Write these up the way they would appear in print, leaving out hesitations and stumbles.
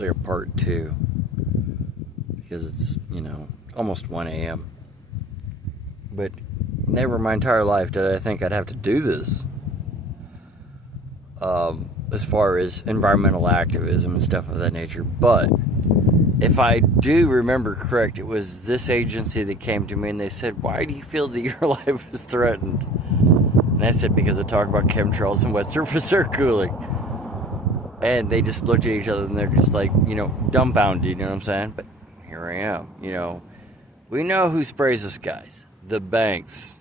actually a part 2 because it's, you know, almost 1 a.m. But never in my entire life did I think I'd have to do this. As far as environmental activism and stuff of that nature. But if I do remember correct, it was this agency that came to me and they said, why do you feel that your life is threatened? And I said, because I talk about chemtrails and wet surface air cooling. And they just looked at each other and they're just like, you know, dumbfounded, you know what I'm saying? But here I am, you know. We know who sprays us, guys. The banks.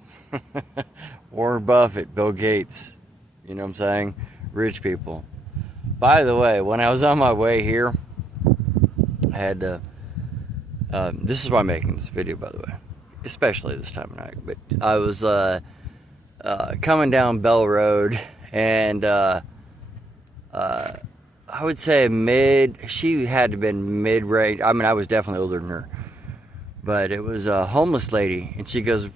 Warren Buffett, Bill Gates. You know what I'm saying? Rich people. By the way, when I was on my way here, I had to, this is why I'm making this video, by the way, especially this time of night, but I was coming down Bell Road, and I would say she had to have been mid-range. I mean, I was definitely older than her, but it was a homeless lady, and she goes,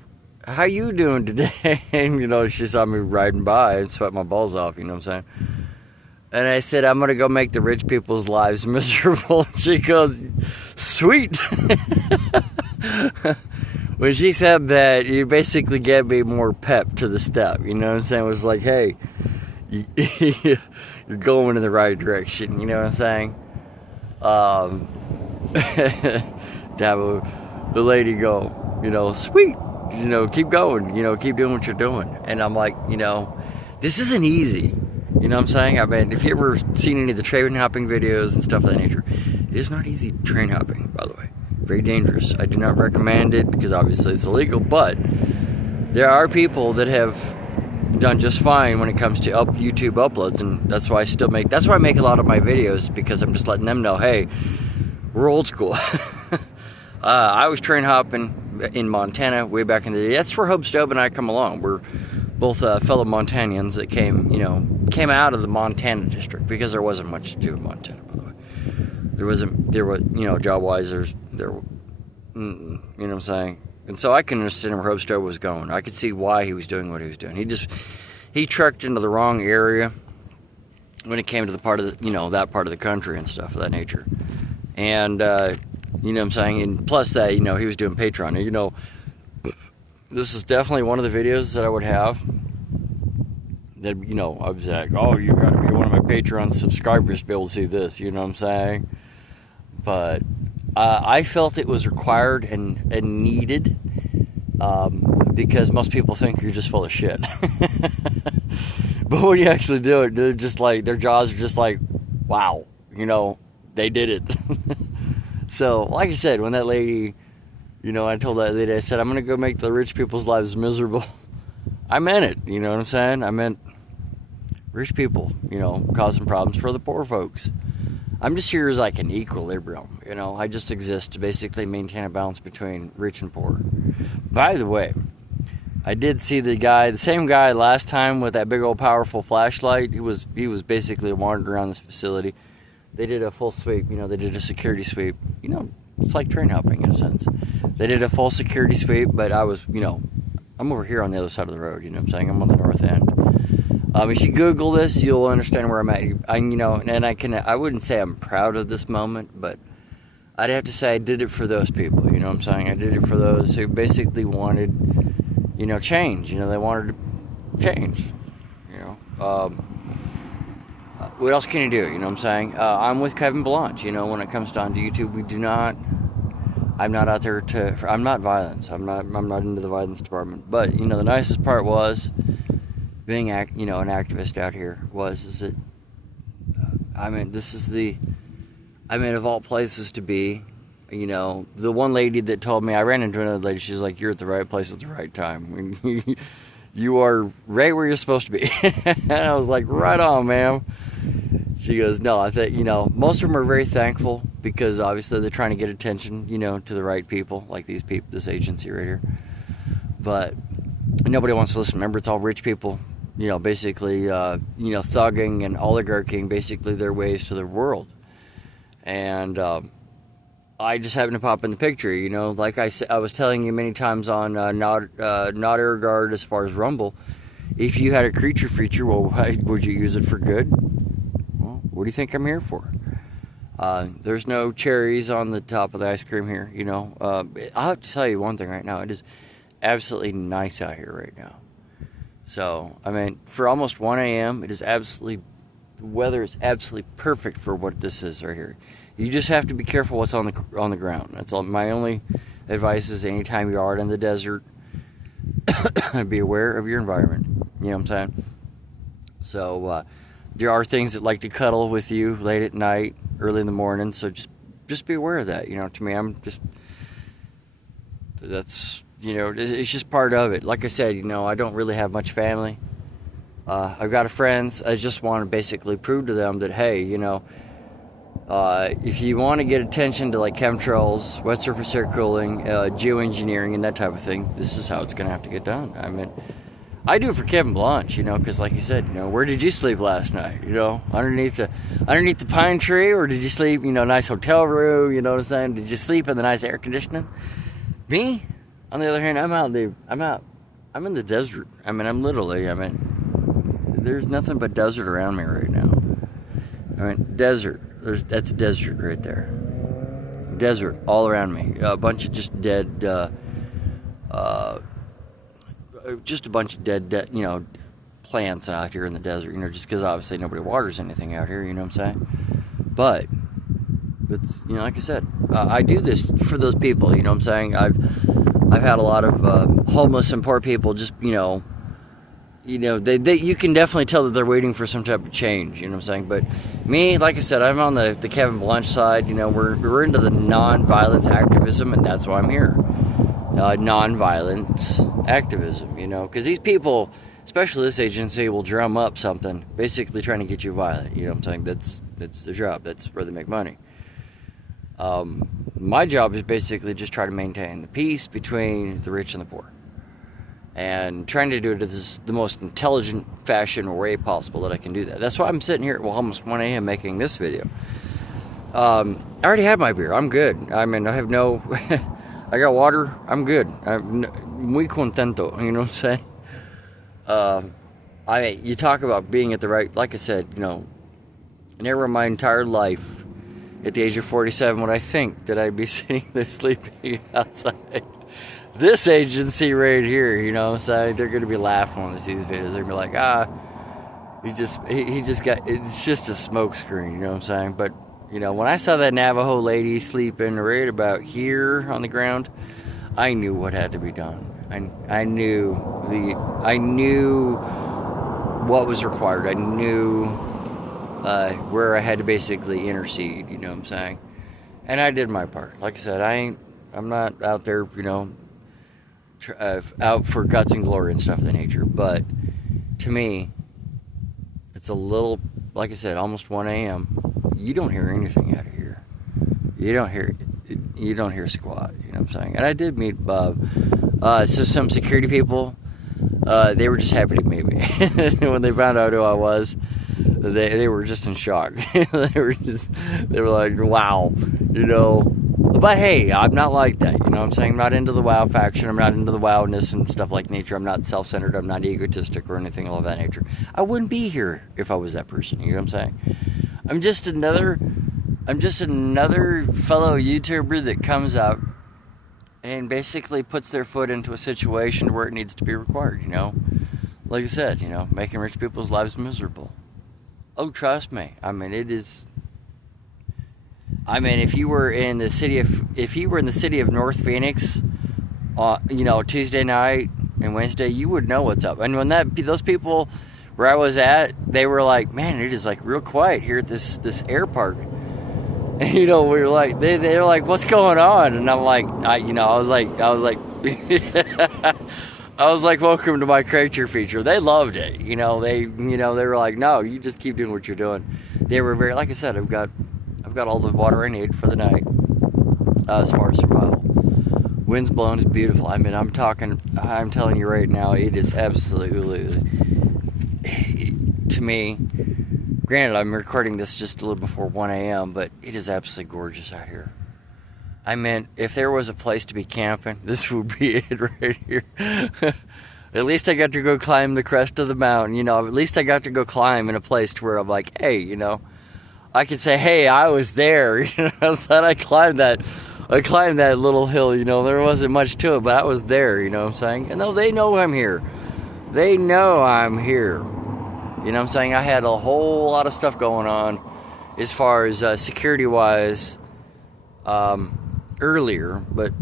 how you doing today? And, you know, she saw me riding by and sweat my balls off, you know what I'm saying? And I said, I'm going to go make the rich people's lives miserable. She goes, sweet. When she said that, you basically gave me more pep to the step, you know what I'm saying? It was like, hey, you're going in the right direction, you know what I'm saying? To have the lady go, you know, sweet. You know, keep going, you know, keep doing what you're doing. And I'm like, you know, this isn't easy. You know what I'm saying? I mean, if you ever seen any of the train hopping videos and stuff of that nature, it is not easy train hopping, by the way. Very dangerous. I do not recommend it because obviously it's illegal, but there are people that have done just fine when it comes to YouTube uploads, and that's why I make a lot of my videos, because I'm just letting them know, hey, we're old school. I was train hopping in Montana way back in the day. That's where Hope Stove and I come along. We're both fellow Montanians that came out of the Montana district, because there wasn't much to do in Montana, by the way. There was, you know, job-wise, you know what I'm saying? And so I can understand where Hope Stove was going. I could see why he was doing what he was doing. He trekked into the wrong area when it came to the part of the, you know, that part of the country and stuff of that nature. And, you know what I'm saying? And plus that, you know, he was doing Patreon. And, you know, this is definitely one of the videos that I would have that, you know, I was like, oh, you got to be one of my Patreon subscribers to be able to see this, you know what I'm saying? But I felt it was required and needed, because most people think you're just full of shit. But when you actually do it, they're just like, their jaws are just like, wow, you know, they did it. So, like I said, when that lady, you know, I told that lady, I said, I'm going to go make the rich people's lives miserable. I meant it, you know what I'm saying? I meant rich people, you know, causing problems for the poor folks. I'm just here as like an equilibrium, you know. I just exist to basically maintain a balance between rich and poor. By the way, I did see the same guy last time with that big old powerful flashlight. He was basically wandering around this facility. They did a full sweep, you know, they did a security sweep. You know, it's like train hopping in a sense. They did a full security sweep, but I was, you know, I'm over here on the other side of the road, you know what I'm saying? I'm on the north end. If you Google this, you'll understand where I'm at. You know, and I wouldn't say I'm proud of this moment, but I'd have to say I did it for those people, you know what I'm saying? I did it for those who basically wanted, you know, change. You know, they wanted to change, you know. What else can you do? You know what I'm saying? I'm with Kevin Blanche. You know, when it comes down to YouTube, I'm not out there I'm not violence. I'm not into the violence department. But, you know, the nicest part was being, you know, an activist out here is that, I mean, of all places to be, you know, the one lady that told me, I ran into another lady, she's like, you're at the right place at the right time. You are right where you're supposed to be. And I was like, right on, ma'am. She goes, no, I think, you know, most of them are very thankful because obviously they're trying to get attention, you know, to the right people, like these people, this agency right here. But nobody wants to listen. Remember, it's all rich people, you know, basically, you know, thugging and oligarchying basically their ways to the world. And I just happened to pop in the picture, you know, like I was telling you many times on not air guard as far as Rumble. If you had a creature feature, well, would you use it for good? Well, what do you think I'm here for? There's no cherries on the top of the ice cream here, you know. I'll have to tell you one thing right now. It is absolutely nice out here right now. So, I mean, for almost 1 a.m., the weather is absolutely perfect for what this is right here. You just have to be careful what's on the ground. That's all. My only advice is anytime you are in the desert, be aware of your environment. You know what I'm saying? So, there are things that like to cuddle with you late at night, early in the morning. So just be aware of that. You know, to me, that's, you know, it's just part of it. Like I said, you know, I don't really have much family. I've got friends. I just want to basically prove to them that, hey, you know, if you want to get attention to like chemtrails, wet surface air cooling, geoengineering, and that type of thing, this is how it's going to have to get done. I mean, I do it for Kevin Blanche, you know, because like you said, you know, where did you sleep last night? You know, underneath the pine tree, or did you sleep, you know, nice hotel room? You know what I'm saying? Did you sleep in the nice air conditioning? Me, on the other hand, I'm in the desert. I mean, there's nothing but desert around me right now. I mean, desert. That's desert right there. Desert all around me. A bunch of just dead. Just a bunch of dead, you know, plants out here in the desert. You know, just because obviously nobody waters anything out here. You know what I'm saying? But it's, you know, like I said, I do this for those people. You know what I'm saying? I've had a lot of homeless and poor people. Just they you can definitely tell that they're waiting for some type of change, you know what I'm saying? But me, like I said, I'm on the Kevin Blanche side. You know, we're into the non-violence activism, and that's why I'm here. Non-violence activism, you know, because these people, especially this agency, will drum up something, basically trying to get you violent, you know what I'm saying? That's their job. That's where they make money. My job is basically just try to maintain the peace between the rich and the poor, and trying to do it in the most intelligent fashion or way possible that I can do that. That's why I'm sitting here at almost 1 a.m. making this video. I already had my beer. I'm good. I mean, I have no... I got water. I'm good. I'm muy contento. You know what I'm saying? You talk about being at the right... Like I said, you know, never in my entire life, at the age of 47, would I think that I'd be sitting there sleeping outside this agency right here, you know, so they're going to be laughing when they see these videos. They're going to be like, he just got, it's just a smoke screen, you know what I'm saying? But, you know, when I saw that Navajo lady sleeping right about here on the ground, I knew what had to be done. I knew what was required. I knew where I had to basically intercede, you know what I'm saying? And I did my part. Like I said, I'm not out there, you know, out for guts and glory and stuff of the nature, but to me, it's a little, like I said, almost 1 a.m. You don't hear anything out of here. You don't hear squat, you know what I'm saying? And I did meet so some security people, they were just happy to meet me. When they found out who I was, they were just in shock. They were like, wow, you know. But hey, I'm not like that, you know what I'm saying? I'm not into the WoW faction, I'm not into the wildness and stuff like nature, I'm not self-centered, I'm not egotistic or anything of that nature. I wouldn't be here if I was that person, you know what I'm saying? I'm just another fellow YouTuber that comes out and basically puts their foot into a situation where it needs to be required, you know? Like I said, you know, making rich people's lives miserable. Oh, trust me, I mean, it is... I mean, if you were in the city of North Phoenix, you know, Tuesday night and Wednesday, you would know what's up. And when those people where I was at, they were like, man, it is like real quiet here at this air park. And, you know, we were like, they're like, what's going on? And I'm like, I was like, I was like, welcome to my creature feature. They loved it. You know, they were like, no, you just keep doing what you're doing. They were very, like I said, I've got all the water I need for the night, as far as survival. Wind's blowing, it's beautiful. I mean, I'm telling you right now, it is absolutely, to me, granted, I'm recording this just a little before 1 a.m., but it is absolutely gorgeous out here. I mean, if there was a place to be camping, this would be it right here. At least I got to go climb the crest of the mountain, you know, at least I got to go climb in a place to where I'm like, hey, you know, I could say, hey, I was there. You know, so I climbed that little hill, you know. There wasn't much to it, but I was there, you know what I'm saying? And they know I'm here. They know I'm here. You know what I'm saying? I had a whole lot of stuff going on as far as security-wise earlier, but,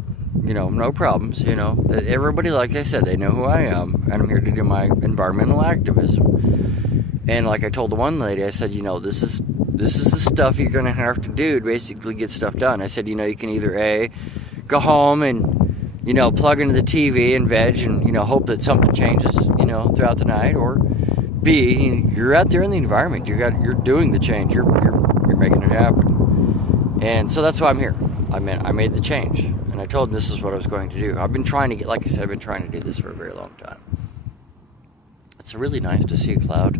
you know, no problems, you know. Everybody, like I said, they know who I am, and I'm here to do my environmental activism. And like I told the one lady, I said, you know, this is the stuff you're going to have to do to basically get stuff done. I said, you know, you can either A, go home and, you know, plug into the TV and veg and, you know, hope that something changes, you know, throughout the night, or B, you're out there in the environment. You're doing the change. You're making it happen. And so that's why I'm here. I made the change. And I told them this is what I was going to do. I've been trying to get, like I said, I've been trying to do this for a very long time. It's really nice to see a cloud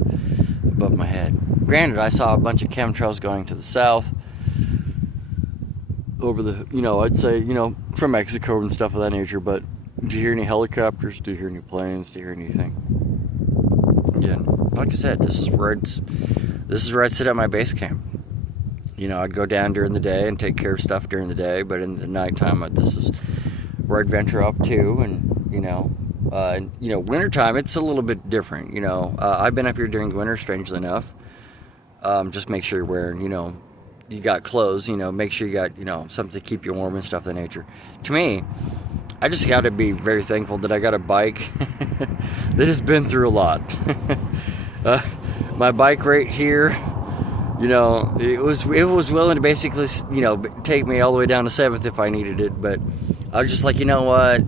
above my head. Granted, I saw a bunch of chemtrails going to the south over the, you know, I'd say, you know, from Mexico and stuff of that nature, but do you hear any helicopters? Do you hear any planes? Do you hear anything? Again, like I said, this is where I'd sit at my base camp. You know, I'd go down during the day and take care of stuff during the day, but in the nighttime, this is where I'd venture up to, and, you know, wintertime, it's a little bit different, you know. I've been up here during the winter, strangely enough. Just make sure you're wearing, you know, you got clothes, you know, make sure you got, you know, something to keep you warm and stuff of that nature. To me, I just got to be very thankful that I got a bike that has been through a lot. My bike right here, you know, it was willing to basically, you know, take me all the way down to 7th if I needed it, but I was just like, you know what,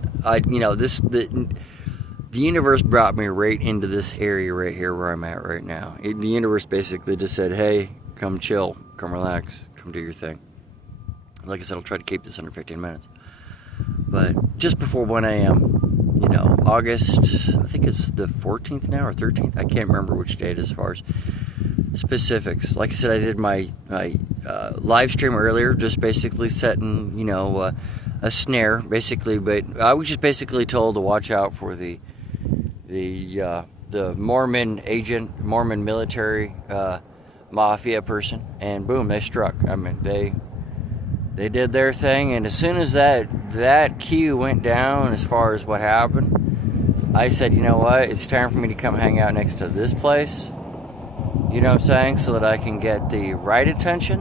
the universe brought me right into this area right here where I'm at right now. The universe basically just said, hey, come chill, come relax, come do your thing. Like I said, I'll try to keep this under 15 minutes. But just before 1 a.m., you know, August, I think it's the 14th now or 13th. I can't remember which date as far as specifics. Like I said, I did my live stream earlier, just basically setting, you know, a snare, basically. But I was just basically told to watch out for the Mormon agent, Mormon military mafia person, and boom, they struck. I mean, they did their thing, and as soon as that cue went down as far as what happened, I said, you know what, it's time for me to come hang out next to this place, you know what I'm saying, so that I can get the right attention,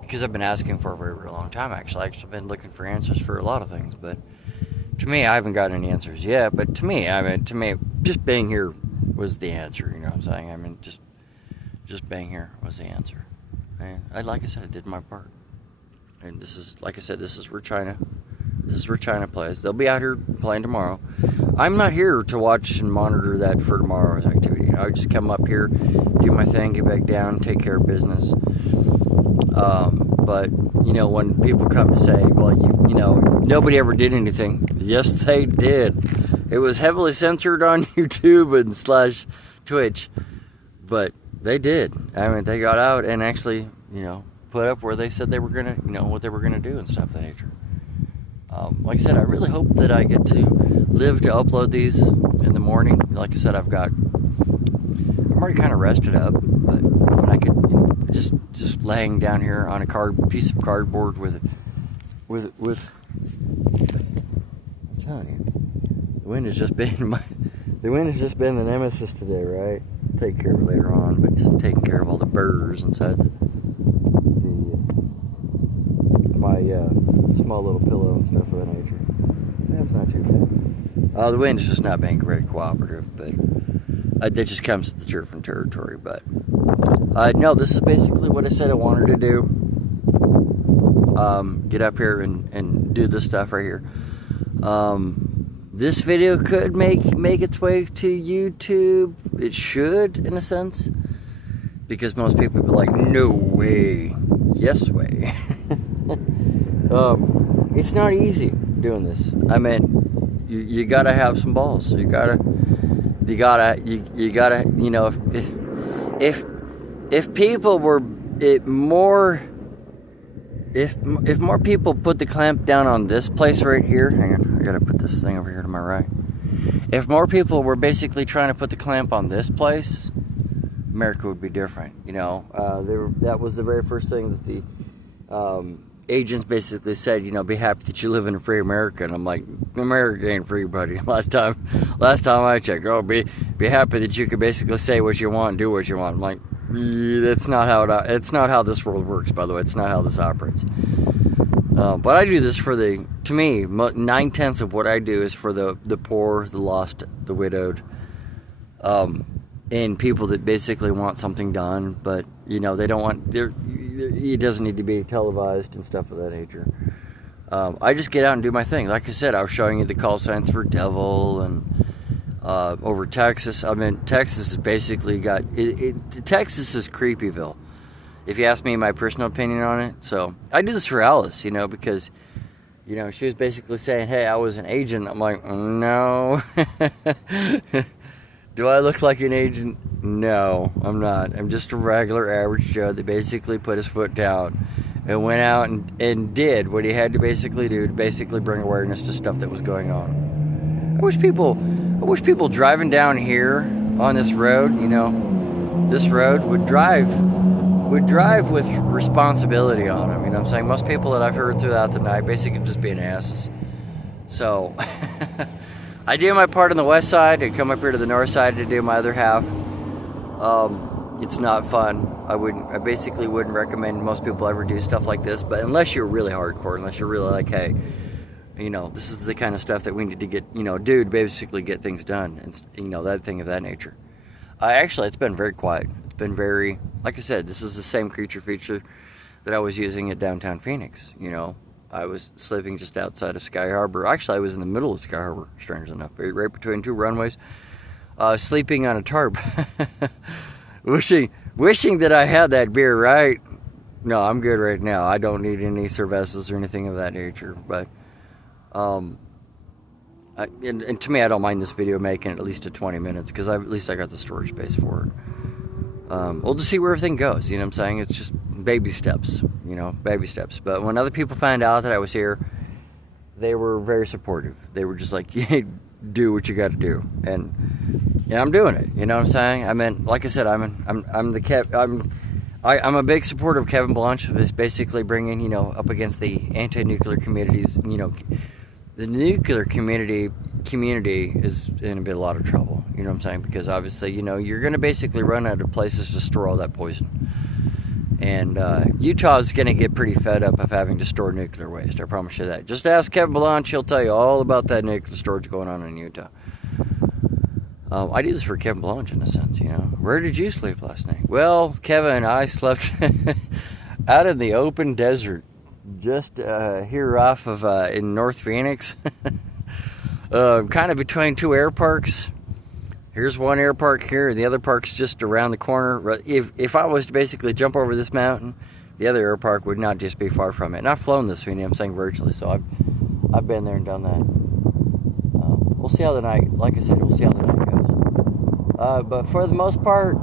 because I've been asking for a very, very long time, actually. I've been looking for answers for a lot of things, but to me, I haven't gotten any answers yet. But to me, just being here was the answer, you know what I'm saying? I mean, just being here was the answer. And like I said, I did my part. And this is, like I said, this is where China plays. They'll be out here playing tomorrow. I'm not here to watch and monitor that for tomorrow's activity. I would just come up here, do my thing, get back down, take care of business. But, you know, when people come to say, well, you know, nobody ever did anything. Yes, they did. It was heavily censored on YouTube and /Twitch, but they did. I mean, they got out and actually, you know, put up where they said they were going to, you know, what they were going to do and stuff of that nature. Like I said, I really hope that I get to live to upload these in the morning. Like I said, I'm already kind of rested up, but when I could, you know, just laying down here on a piece of cardboard with I'm telling you, the wind has just been the nemesis today, right? I'll take care of it later on, but just taking care of all the burrs inside my small little pillow and stuff of that nature. That's not too bad. The wind is just not being very cooperative, but that just comes with the different territory. But no, this is basically what I said I wanted to do. Get up here and do this stuff right here. This video could make its way to YouTube. It should, in a sense, because most people would be like, no way, yes way. It's not easy doing this. I mean, you gotta have some balls. You gotta, you know, if people were if more people put the clamp down on this place right here, hang on, I gotta put this thing over here to my right. If more people were basically trying to put the clamp on this place, America would be different. You know, that was the very first thing that the agents basically said. You know, be happy that you live in a free America. And I'm like, America ain't free, buddy. Last time I checked, oh, be happy that you could basically say what you want and do what you want. I'm like, that's not how it's not how this world works. By the way, it's not how this operates. But I do this for to me, 9/10 of what I do is for the poor, the lost, the widowed, and people that basically want something done, but you know they don't want. It doesn't need to be televised and stuff of that nature. I just get out and do my thing. Like I said, I was showing you the call signs for devil and over Texas. I mean, Texas has basically got Texas is Creepyville, if you ask me my personal opinion on it. So I do this for Alice, you know, because you know she was basically saying, "Hey, I was an agent." I'm like, no. Do I look like an agent? No, I'm not. I'm just a regular average Joe that basically put his foot down and went out and did what he had to basically do to basically bring awareness to stuff that was going on. I wish people driving down here on this road, you know, this road would drive with responsibility on them. You know what I'm saying? Most people that I've heard throughout the night basically just being asses. So I do my part on the west side and come up here to the north side to do my other half. It's not fun. I basically wouldn't recommend most people ever do stuff like this, but unless you're really hardcore, unless you're really like, hey, you know, this is the kind of stuff that we need to get, you know, do to basically get things done, and you know, that thing of that nature. Actually, it's been very quiet. It's been very, like I said, this is the same creature feature that I was using at downtown Phoenix. You know, I was sleeping just outside of Sky Harbor. Actually, I was in the middle of Sky Harbor, strange enough, right between two runways, sleeping on a tarp, wishing that I had that beer, right? No, I'm good right now. I don't need any cervezas or anything of that nature. But, and to me, I don't mind this video making it at least to 20 minutes because at least I got the storage space for it. We'll just see where everything goes. You know what I'm saying? It's just baby steps, you know, baby steps. But when other people found out that I was here, they were very supportive. They were just like, yeah, do what you got to do, and I'm doing it. You know what I'm saying? I mean, like I said, I'm a big supporter of Kevin Blanche. Is basically bringing, you know, up against the anti-nuclear communities. You know, the nuclear community is in a lot of trouble. You know what I'm saying? Because obviously, you know, you're going to basically run out of places to store all that poison. And Utah's going to get pretty fed up of having to store nuclear waste. I promise you that. Just ask Kevin Blanche. He'll tell you all about that nuclear storage going on in Utah. I do this for Kevin Blanche in a sense, you know. Where did you sleep last night? Well, Kevin, I slept out in the open desert. Just here off of in North Phoenix. Kind of between two air parks. Here's one air park here, and the other park's just around the corner. If I was to basically jump over this mountain, the other air park would not just be far from it. And I've flown this, I'm saying virtually, so I've been there and done that. We'll see how the night, like I said, we'll see how the night goes. But for the most part,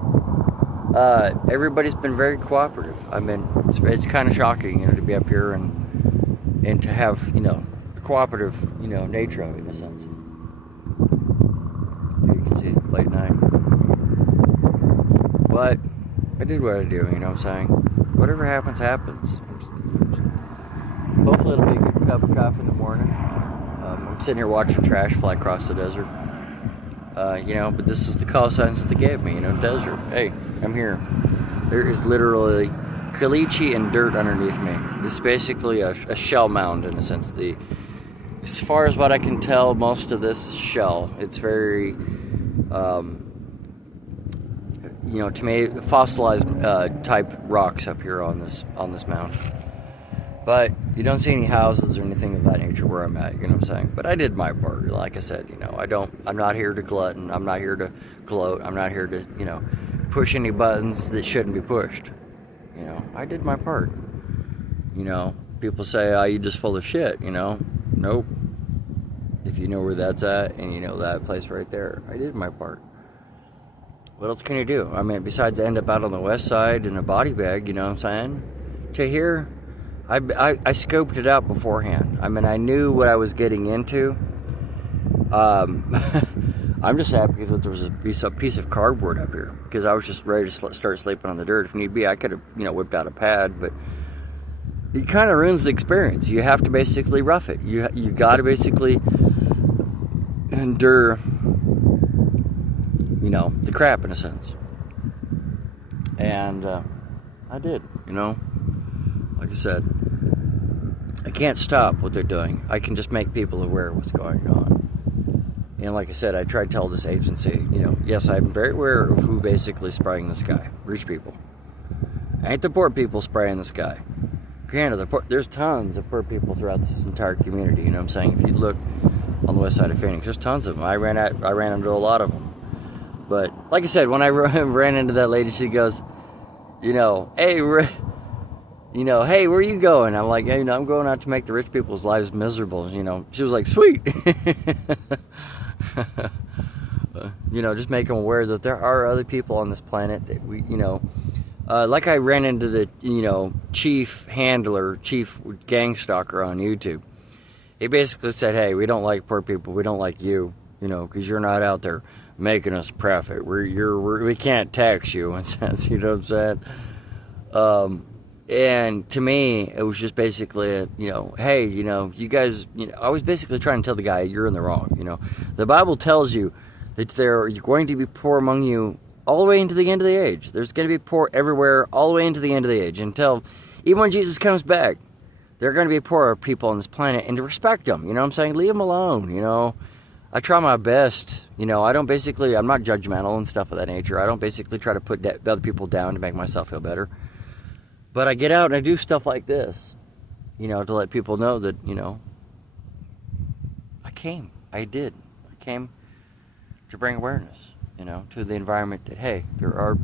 everybody's been very cooperative. I mean, it's kind of shocking, you know, to be up here and to have, you know, a cooperative, you know, nature of it in a sense. Here you can see it, late night. But I did what I do, you know what I'm saying? Whatever happens, happens. Hopefully it'll be a good cup of coffee in the morning. I'm sitting here watching trash fly across the desert. You know, but this is the call signs that they gave me, you know, desert. Hey, I'm here. There is literally caliche and dirt underneath me. This is basically a shell mound in a sense. As far as what I can tell, most of this is shell. It's very, you know, to me, fossilized type rocks up here on this mound. But you don't see any houses or anything of that nature where I'm at, you know what I'm saying? But I did my part, like I said, you know, I'm not here to glutton, I'm not here to gloat, I'm not here to, you know, push any buttons that shouldn't be pushed. You know, I did my part. You know, people say, oh, you're just full of shit, you know? Nope. If you know where that's at, and you know that place right there, I did my part. What else can you do? I mean, besides end up out on the west side in a body bag, you know what I'm saying? To here, I scoped it out beforehand. I mean, I knew what I was getting into. I'm just happy that there was a piece of cardboard up here, because I was just ready to start sleeping on the dirt. If need be, I could have, whipped out a pad, but it kind of ruins the experience. You have to basically rough it. You got to basically endure, the crap in a sense. And I did, like I said, I can't stop what they're doing. I can just make people aware of what's going on. And like I said, I tried to tell this agency, yes, I'm very aware of who basically spraying the sky. Rich people. Ain't the poor people spraying the sky. Granted, there's tons of poor people throughout this entire community, you know what I'm saying? If you look on the west side of Phoenix, there's tons of them. I ran into a lot of them. But like I said, when I ran into that lady, she goes, hey, hey, where are you going? I'm like, hey, I'm going out to make the rich people's lives miserable. She was like, sweet. Just make them aware that there are other people on this planet that we, like I ran into the, chief gang stalker on YouTube. He basically said, hey, we don't like poor people. We don't like you, because you're not out there making us profit. We can't tax you in a sense, you know what I'm saying? And to me, it was just basically, hey, you guys, I was basically trying to tell the guy, you're in the wrong, The Bible tells you that you're going to be poor among you all the way into the end of the age. There's going to be poor everywhere all the way into the end of the age, until even when Jesus comes back, there are going to be poor people on this planet, and to respect them, you know what I'm saying? Leave them alone, I try my best, I'm not judgmental and stuff of that nature. I don't basically try to put other people down to make myself feel better. But I get out and I do stuff like this, to let people know that, I came to bring awareness, to the environment that, hey, there are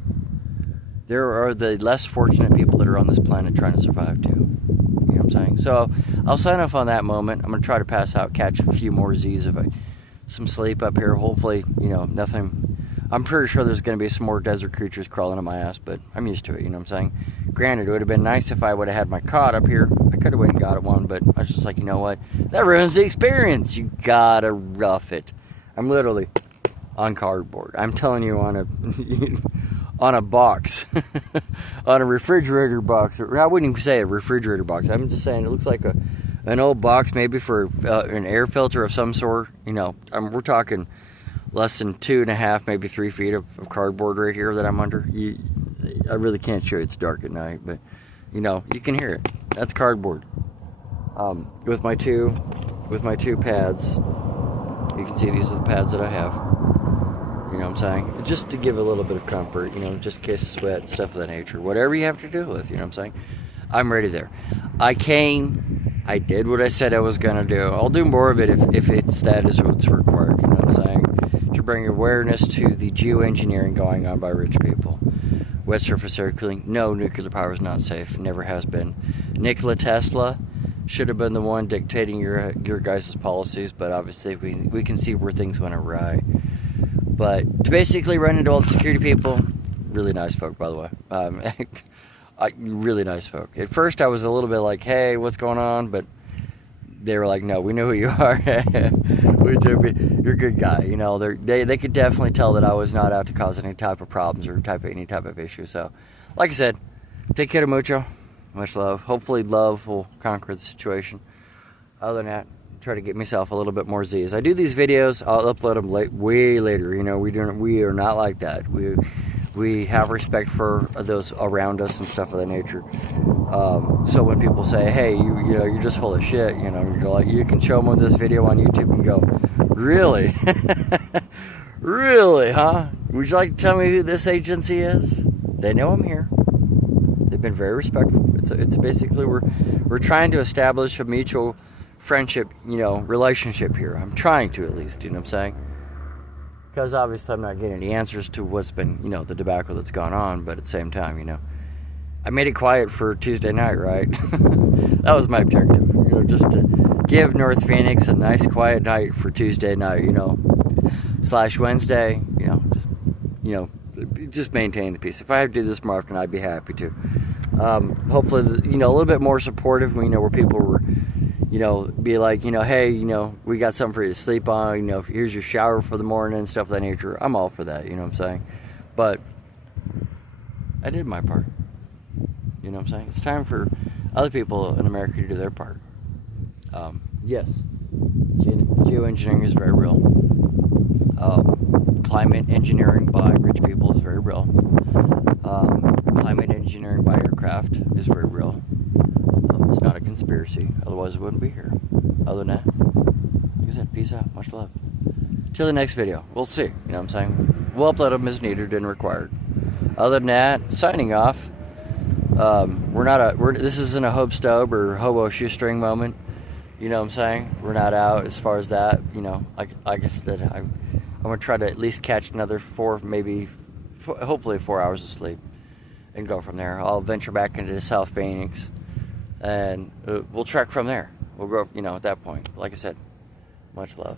the less fortunate people that are on this planet trying to survive too. You know what I'm saying? So I'll sign off on that moment. I'm going to try to pass out, catch a few more Z's of some sleep up here. Hopefully, nothing. I'm pretty sure there's going to be some more desert creatures crawling on my ass, but I'm used to it, you know what I'm saying? Granted, it would have been nice if I would have had my cot up here. I could have went and got one, but I was just like, you know what? That ruins the experience. You gotta rough it. I'm literally on cardboard. I'm telling you, on a box, on a refrigerator box. I wouldn't even say a refrigerator box. I'm just saying it looks like an old box, maybe for an air filter of some sort. We're talking less than 2.5, maybe 3 feet of cardboard right here that I'm under. I really can't show you. It's dark at night, but you can hear it. That's cardboard. With my two pads, you can see these are the pads that I have. You know what I'm saying? Just to give a little bit of comfort, just in case sweat, stuff of that nature. Whatever you have to deal with, you know what I'm saying? I'm ready there. I came, I did what I said I was gonna do. I'll do more of it if that is what's required, you know what I'm saying? To bring awareness to the geoengineering going on by rich people. Wet surface air cooling. No, nuclear power is not safe. Never has been. Nikola Tesla should have been the one dictating your guys' policies, but obviously we can see where things went awry. But to basically run into all the security people, really nice folk, by the way. Really nice folk. At first I was a little bit like, hey, what's going on? But they were like, no, we know who you are. You're a good guy. They could definitely tell that I was not out to cause any type of problems or any type of issue. So, like I said, take care, mucho. Much love. Hopefully love will conquer the situation. Other than that, try to get myself a little bit more Z's. I do these videos, I'll upload them way later. We are not like that. We have respect for those around us and stuff of that nature. So when people say, hey, you're just full of shit, you're like, you can show them this video on YouTube and go, really? Really, huh? Would you like to tell me who this agency is? They know I'm here. They've been very respectful. It's basically we're trying to establish a mutual friendship, relationship here. I'm trying to, at least, you know what I'm saying? Because obviously I'm not getting any answers to what's been, the debacle that's gone on, but at the same time, I made it quiet for Tuesday night, right? That was my objective, just to give North Phoenix a nice quiet night for Tuesday night, / Wednesday, just maintain the peace. If I have to do this more often, I'd be happy to. Hopefully, a little bit more supportive, where people were, you know, be like, you know, hey, you know, we got something for you to sleep on, you know, here's your shower for the morning and stuff of that nature. I'm all for that, you know what I'm saying? But I did my part. You know what I'm saying? It's time for other people in America to do their part. Yes, geoengineering is very real. Climate engineering by rich people is very real. Climate engineering by aircraft is very real. It's not a conspiracy, otherwise it wouldn't be here. Other than that, like I said, peace out, much love. Till the next video, we'll see, you know what I'm saying? We'll upload them as needed and required. Other than that, signing off. This isn't a hope stub or hobo shoestring moment. You know what I'm saying? We're not out as far as that. You know, I guess that I'm going to try to at least catch another hopefully 4 hours of sleep and go from there. I'll venture back into South Phoenix and we'll trek from there. We'll go, you know, at that point. Like I said, much love.